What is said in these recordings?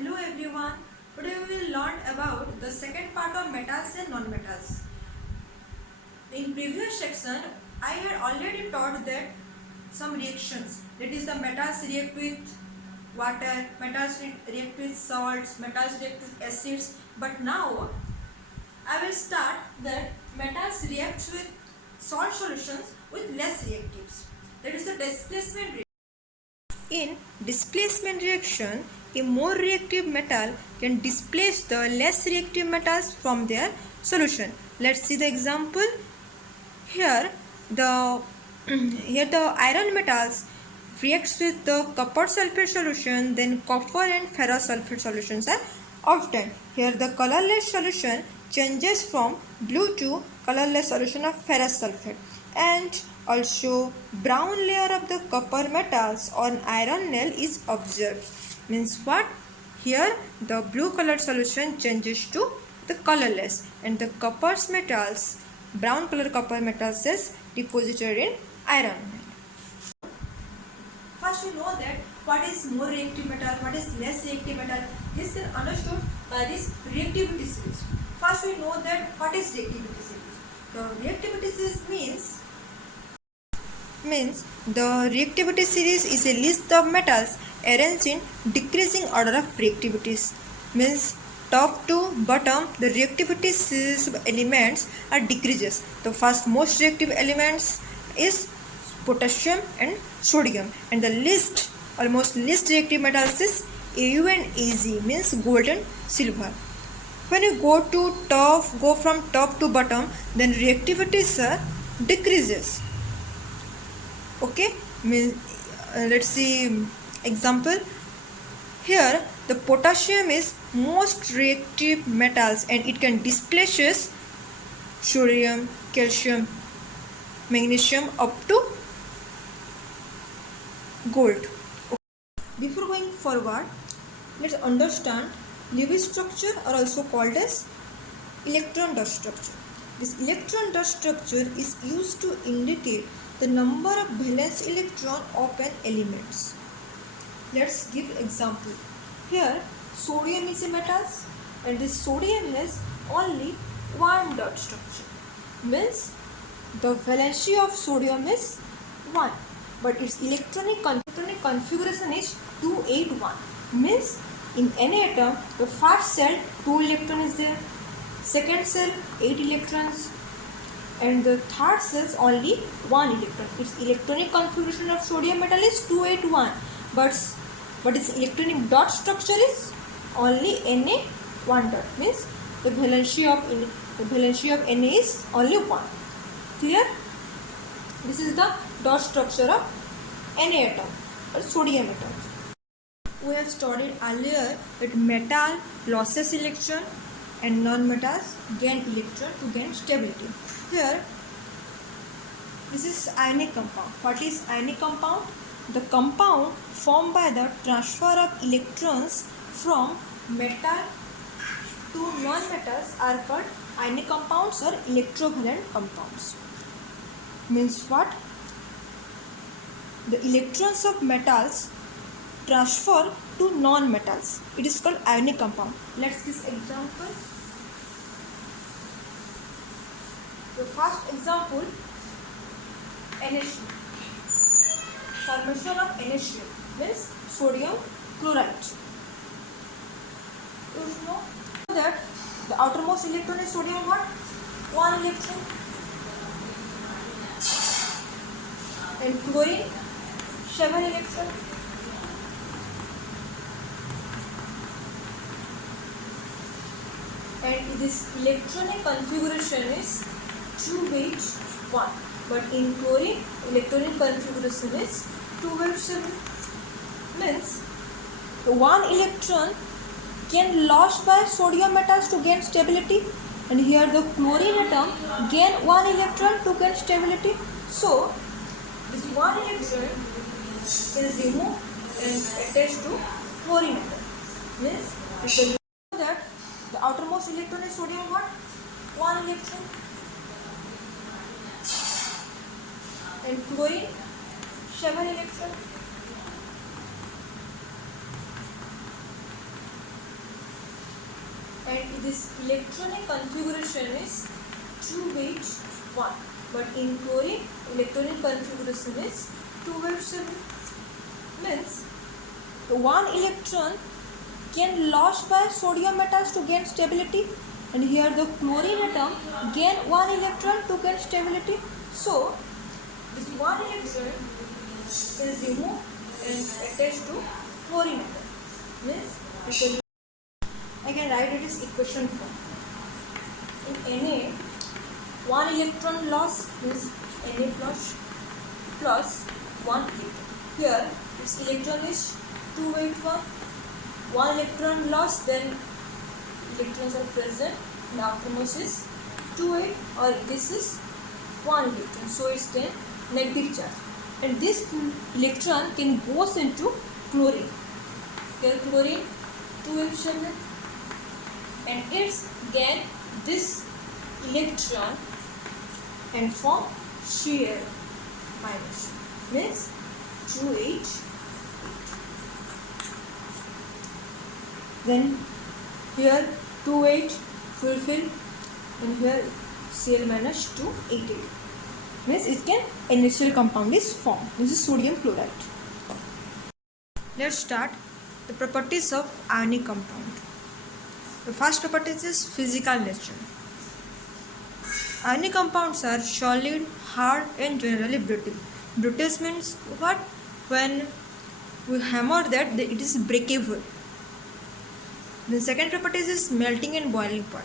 Hello everyone. Today we will learn about the second part of metals and non-metals. In previous section, I had already taught that some reactions. That is, the metals react with water, metals react with salts, metals react with acids. But now I will start that metals react with salt solutions with less reactives. That is the displacement reaction. In displacement reaction, a more reactive metal can displace the less reactive metals from their solution. Let's see the example. Here the iron metals reacts with the copper sulfate solution, then copper and ferrous sulfate solutions are obtained. Here the colorless solution changes from blue to colorless solution of ferrous sulfate, and also brown layer of the copper metals on iron nail is observed. Means what? Here the blue colored solution changes to the colorless, and the copper metals, brown color copper metals is deposited in iron nail. First we know that what is more reactive metal, what is less reactive metal. This is understood by this reactivity series. First we know that what is reactivity series. The reactivity series means the reactivity series is a list of metals arranged in decreasing order of reactivities. Means top to bottom the reactivity series of elements are decreases. The first most reactive elements is potassium and sodium, and the almost least reactive metals is Au and Ag, means gold and silver. When you go from top to bottom, then reactivity decreases. Okay, let's see example. Here the potassium is most reactive metals and it can displace sodium, calcium, magnesium up to gold. Before going forward, let's understand Lewis structure, or also called as electron dot structure. This electron dot structure is used to indicate the number of valence electron of an element. Let's give example. Here sodium is a metal and this sodium has only one dot structure. Means the valency of sodium is 1, but its electronic configuration is 281. Means in any atom the first cell 2 electrons is there, second cell 8 electrons, and the third cell only 1 electron. Its electronic configuration of sodium metal is 281, but its electronic dot structure is only Na 1 dot. Means the valency of Na is only 1. Clear? This is the dot structure of Na atom or sodium atom. We have studied earlier that metal loses electron and non-metals gain electron to gain stability. Here, this is ionic compound. What is ionic compound? The compound formed by the transfer of electrons from metal to non-metals are called ionic compounds or electrovalent compounds. Means what? The electrons of metals transfer to non-metals. It is called ionic compound. Let's give example. The first example, NaCl. Formation of NaCl means sodium chloride. You know that the outermost electron is sodium what? 1 electron. And chlorine 7 electrons. And this electronic configuration is 2H1, but in chlorine electronic configuration is 2H7. Means the 1 electron can lost by sodium metals to gain stability, and here the chlorine atom gain 1 electron to gain stability. So this 1 electron is removed and attached to chlorine atom. Means if you know that the outermost electron is sodium what? 1 electron. And chlorine 7 electrons. and this electronic configuration is 2-bit 1, but in chlorine electronic configuration is 2-bit 7. Means one electron can lost by sodium metals to gain stability, and here the chlorine atom gain one electron to gain stability. So this one electron is removed and attached to chlorine atom. Means I can write it as equation form. In Na, one electron loss means Na plus 1 electron. Here its electron is 2-bit 1. One electron loss, then electrons are present in the outermost is 2-8, or this is 1 electron, so it's then negative charge, and this electron can goes into chlorine. Here chlorine 2-7, and it's gain this electron and form shear minus, means 2H. Then here 2-8 fulfill, and here Cl minus 2-8. Means it can initial compound is formed. This is sodium chloride. Let's start the properties of ionic compound. The first property is physical nature. Ionic compounds are solid, hard, and generally brittle. Brittle means what? When we hammer that, it is breakable. The second property is melting and boiling point.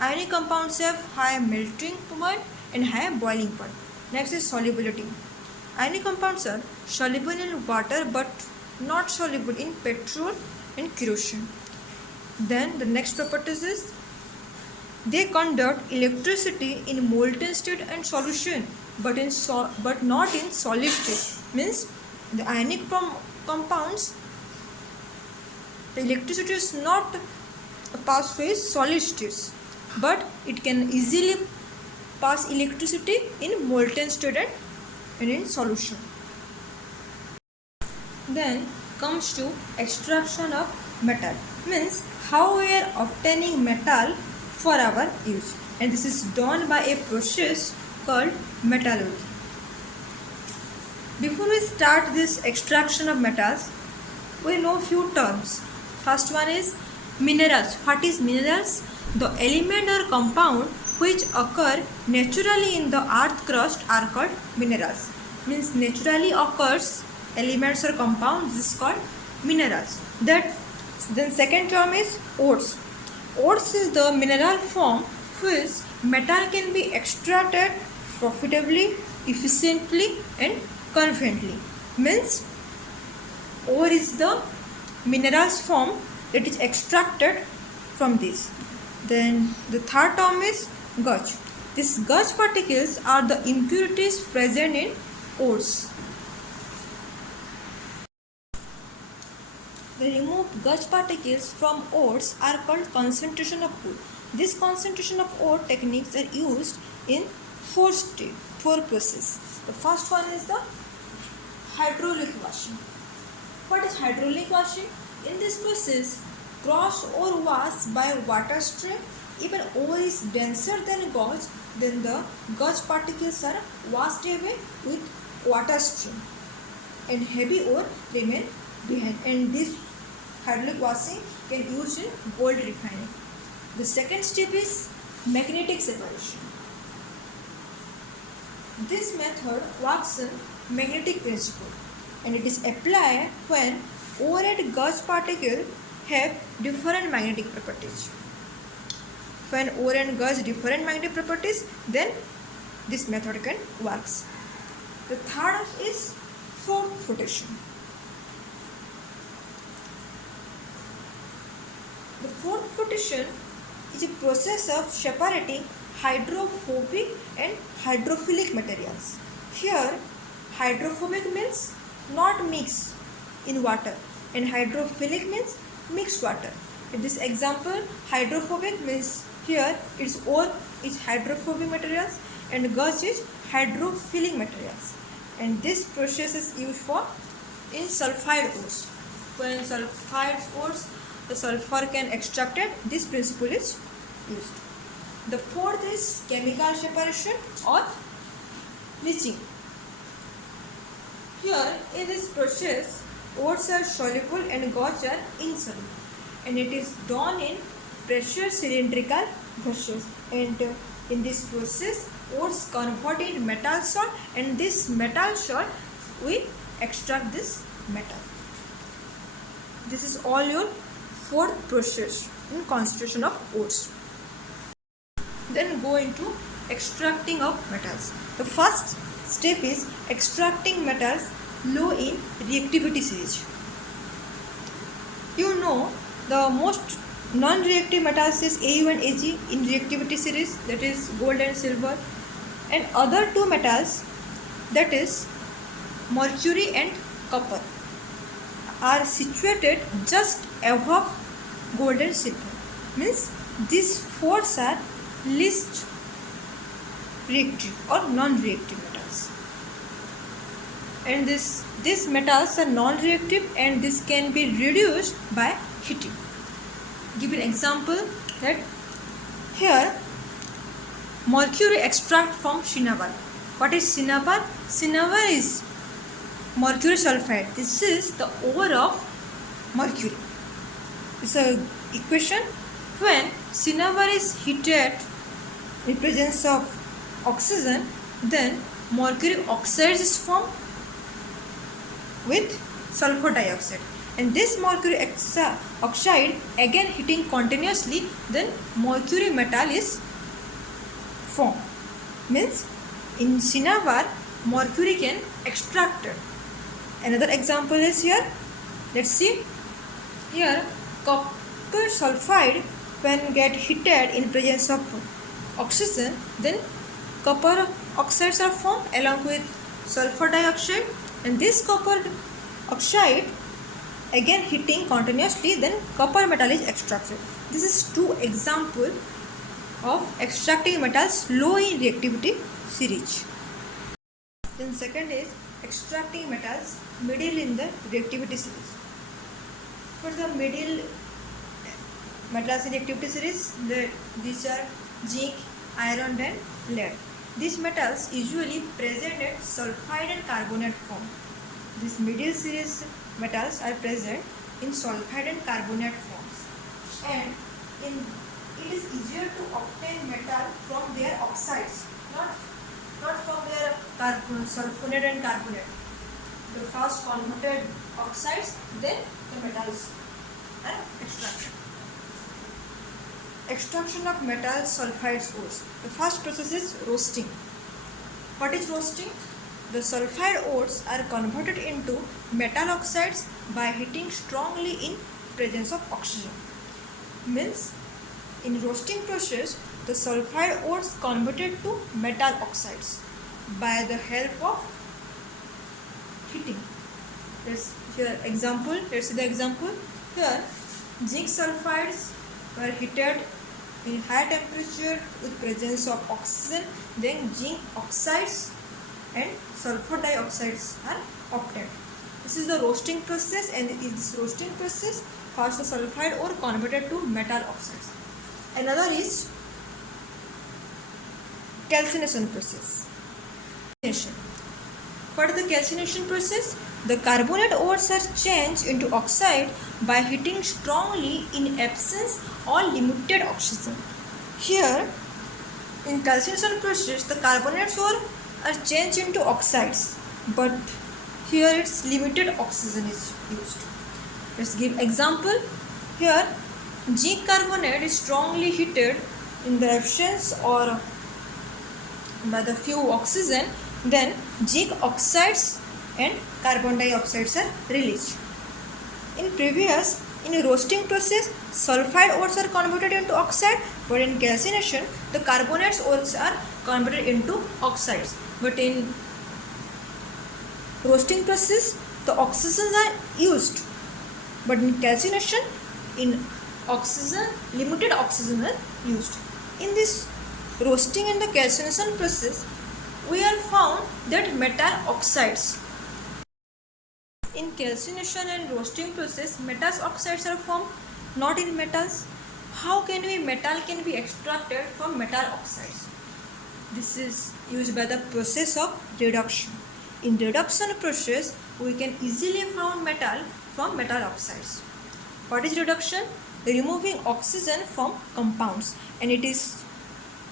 Ionic compounds have high melting point and high boiling point. Next is solubility. Ionic compounds are soluble in water but not soluble in petrol and kerosene. Then the next property is they conduct electricity in molten state and solution, but not in solid state. Means the ionic compounds, the electricity is not pass through solid states, but it can easily pass electricity in molten state and in solution. Then comes to extraction of metal. Means how we are obtaining metal for our use, and this is done by a process called metallurgy. Before we start this extraction of metals, we know few terms. First one is minerals. What is minerals? The element or compound which occur naturally in the earth crust are called minerals. Means naturally occurs elements or compounds is called minerals. Then second term is ores. Ores is the mineral form which metal can be extracted profitably, efficiently, and conveniently. Means ore is the minerals form that is extracted from this. Then the third term is gauge. These gauge particles are the impurities present in ores. The removed gauge particles from ores are called concentration of ore. This concentration of ore techniques are used in four processes. The first one is the hydraulic washing. What is hydraulic washing? In this process, cross ore washed by water stream. If an ore is denser than gauge, then the gauge particles are washed away with water stream, and heavy ore remain behind. And this hydraulic washing can be used in gold refining. The second step is magnetic separation. This method works on magnetic principle, and it is applied when ore and gauge particles have different magnetic properties. When ore and gauge different magnetic properties, then this method can works. The third is fourth flotation. The fourth flotation is a process of separating hydrophobic and hydrophilic materials. Here, hydrophobic means not mix in water, and hydrophilic means mixed water. In this example, hydrophobic means here its ore is hydrophobic materials and gauge is hydrophilic materials. And this process is used for in sulfide ores. When sulfide ores the sulfur can extracted. This principle is used. The fourth is chemical separation or leaching. Here in this process, ores are soluble and gauge are insoluble, and it is done in pressure cylindrical vessels. And in this process, ores convert in metal salt, and this metal salt we extract this metal. This is all your fourth process in concentration of ores. Then go into extracting of metals. The first step is extracting metals low in reactivity series. You know the most non-reactive metals is Au and Ag in reactivity series, that is gold and silver, and other two metals, that is mercury and copper, are situated just above gold and silver. Means these four are least reactive or non-reactive metals, and these metals are non-reactive, and this can be reduced by heating. Give an example that here mercury extract from cinnabar. What is cinnabar? Cinnabar is mercury sulfide. This is the ore of mercury. It's a equation. When cinnabar is heated in presence of oxygen, then mercury oxide is formed with sulfur dioxide, and this mercury oxide again heating continuously, then mercury metal is formed. Means in cinnabar mercury can extracted. Another example is here. Let's see. Here copper sulfide, when get heated in presence of oxygen, then copper oxides are formed along with sulfur dioxide, and this copper oxide again heating continuously, then copper metal is extracted. This is two example of extracting metals low in reactivity series. Then second is extracting metals middle in the reactivity series. For the middle metals in reactivity series, these are zinc, iron and lead. These metals usually present at sulfide and carbonate form. These middle series metals are present in sulfide and carbonate forms, and it is easier to obtain metal from their oxides, not from their sulfonate and carbonate. The first converted oxides, then the metals are extracted. Extraction of metal sulfide ores. The first process is roasting. What is roasting? The sulfide ores are converted into metal oxides by heating strongly in presence of oxygen. Means in roasting process, the sulfide ores converted to metal oxides by the help of heating. Let's see the example. Here zinc sulfides were heated in high temperature with presence of oxygen, then zinc oxides and sulfur dioxides are obtained. This is the roasting process, and in this roasting process, first the sulfide ore converted to metal oxides. Another is calcination process. What is the calcination process? The carbonate ores are changed into oxide by heating strongly in absence or limited oxygen. Here, in calcination process, the carbonate ore are changed into oxides, but here it's limited oxygen is used. Let's give example. Here, zinc carbonate is strongly heated in the absence or by the few oxygen, then zinc oxides and carbon dioxides are released. In roasting process, sulfide ores are converted into oxide, but in calcination, the carbonates ores are converted into oxides. But in roasting process, the oxygens are used, but in calcination, limited oxygen are used. In this roasting and the calcination process, we have found that metal oxides. In calcination and roasting process, metal oxides are formed, not in metals. How can metal can be extracted from metal oxides? This is used by the process of reduction. In reduction process, we can easily find metal from metal oxides. What is reduction? Removing oxygen from compounds, and it is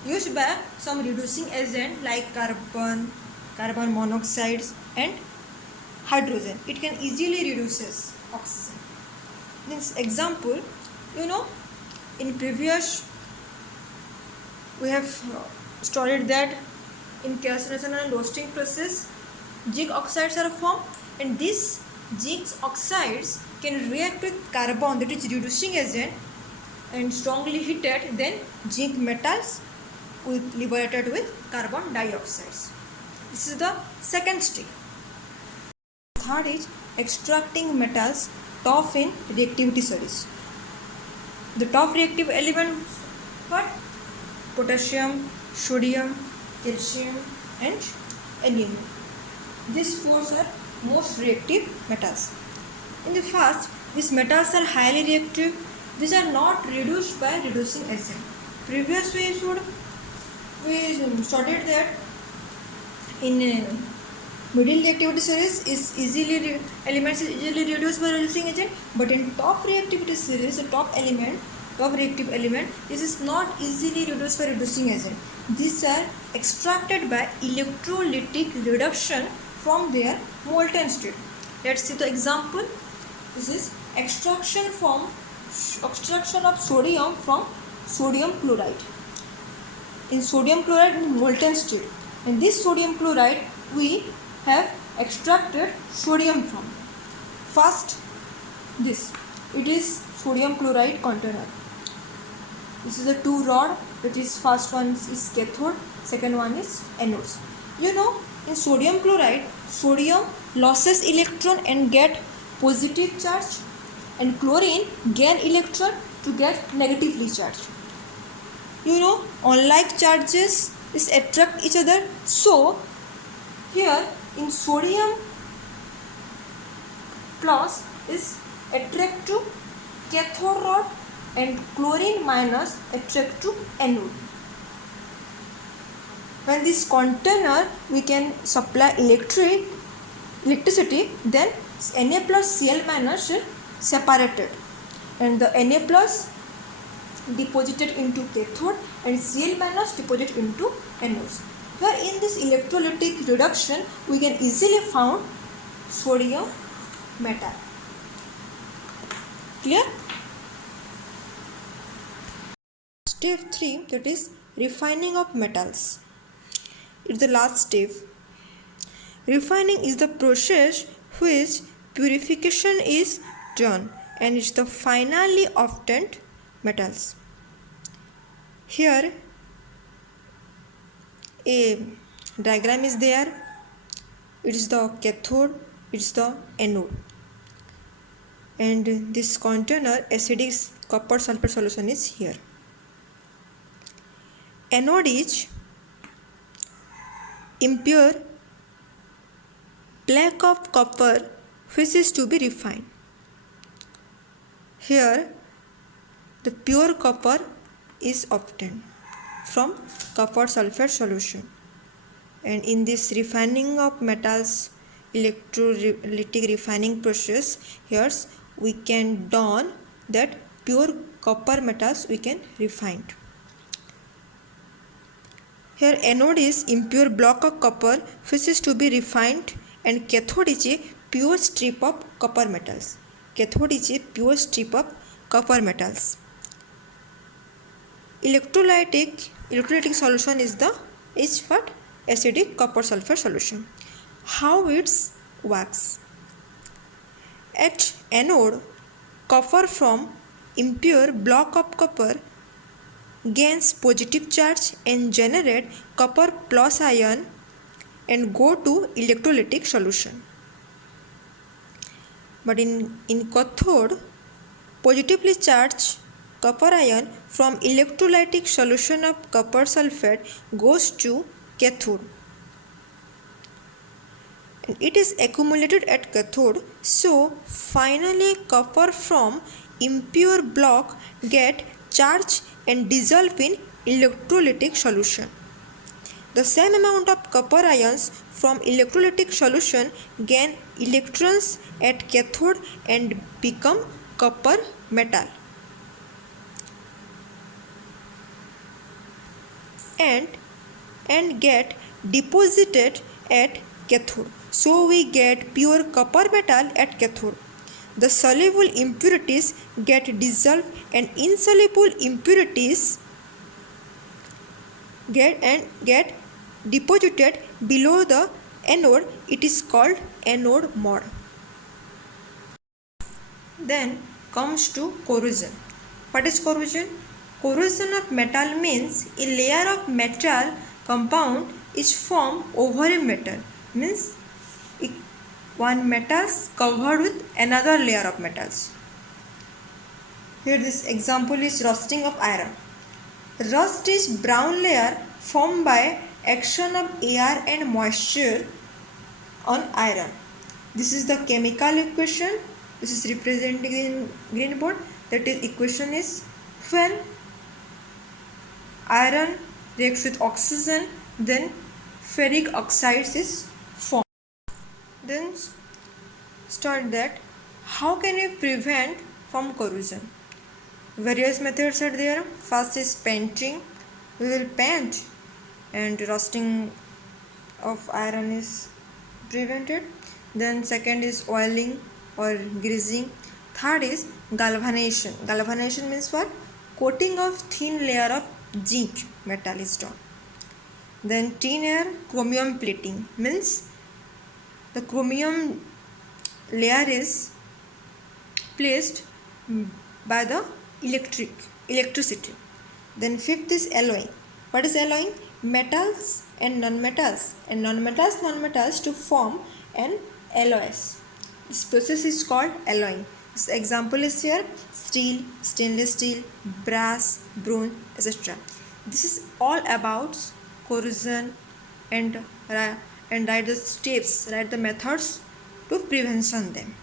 used by some reducing agent like carbon monoxide and hydrogen. It can easily reduces oxygen. This example, in previous we have studied that in calcination and roasting process, zinc oxides are formed, and these zinc oxides can react with carbon, that is reducing agent, and strongly heated, then zinc metals with liberated with carbon dioxide. This is the second step. Third is extracting metals top in reactivity series. The top reactive elements, what? Potassium, sodium, calcium and aluminum. These four are most reactive metals. In the first, these metals are highly reactive. These are not reduced by reducing agent. Previously we studied that in middle reactivity series elements is easily reduced by reducing agent, but in top reactivity series, the top reactive element, this is not easily reduced by reducing agent. These are extracted by electrolytic reduction from their molten state. Let's see the example. This is extraction of sodium from sodium chloride. In sodium chloride in molten state, and this sodium chloride we have extracted sodium from. First, it is sodium chloride container. This is a two rod, that is first one is cathode, second one is anodes. In sodium chloride, sodium loses electron and get positive charge, and chlorine gain electron to get negatively charged. Unlike charges is attract each other. So here in sodium plus is attract to cathode rod, and chlorine minus attract to anode. When this container we can supply electricity, then Na plus Cl minus is separated, and the Na plus deposited into cathode and Cl minus deposited into anodes. Here in this electrolytic reduction, we can easily found sodium metal. Clear? Step 3, that is refining of metals. It's the last step. Refining is the process which purification is done, and it's the finally obtained metals. Here a diagram is there. It is the cathode, it is the anode, and this container acidic copper sulfur solution is here. Anode is impure black of copper which is to be refined. Here the pure copper is obtained from copper sulfate solution, and in this refining of metals electrolytic refining process, here we can done that pure copper metals we can refine. Here anode is impure block of copper which is to be refined, and cathode is a pure strip of copper metals. Cathode is a pure strip of copper metals. Electrolytic solution is what? Acidic copper sulfur solution. How it works? At anode, copper from impure block of copper gains positive charge and generate copper plus ion and go to electrolytic solution. But in cathode, positively charged copper ion from electrolytic solution of copper sulfate goes to cathode, and it is accumulated at cathode. So finally copper from impure block get charged and dissolve in electrolytic solution. The same amount of copper ions from electrolytic solution gain electrons at cathode and become copper metal. And get deposited at cathode. So we get pure copper metal at cathode. The soluble impurities get dissolved and insoluble impurities get deposited below the anode. It is called anode mode. Then comes to corrosion. What is corrosion? Corrosion of metal means a layer of metal compound is formed over a metal. Means one metal is covered with another layer of metals. Here this example is rusting of iron. Rust is brown layer formed by action of air and moisture on iron. This is the chemical equation. This is represented in green board. That is equation is when iron reacts with oxygen, then ferric oxides is formed. Then start that how can we prevent from corrosion? Various methods are there. First is painting. We will paint and rusting of iron is prevented. Then second is oiling or greasing. Third is galvanization. Galvanization means what? Coating of thin layer of zinc metal is done. Then tin air chromium plating means the chromium layer is placed by the electricity. Then fifth is alloying. What is alloying? Metals and non-metals to form an alloys. This process is called alloying. This example is here: steel, stainless steel, brass, bronze, etc. This is all about corrosion and write the steps, write the methods to prevention them.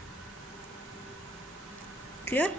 Clear?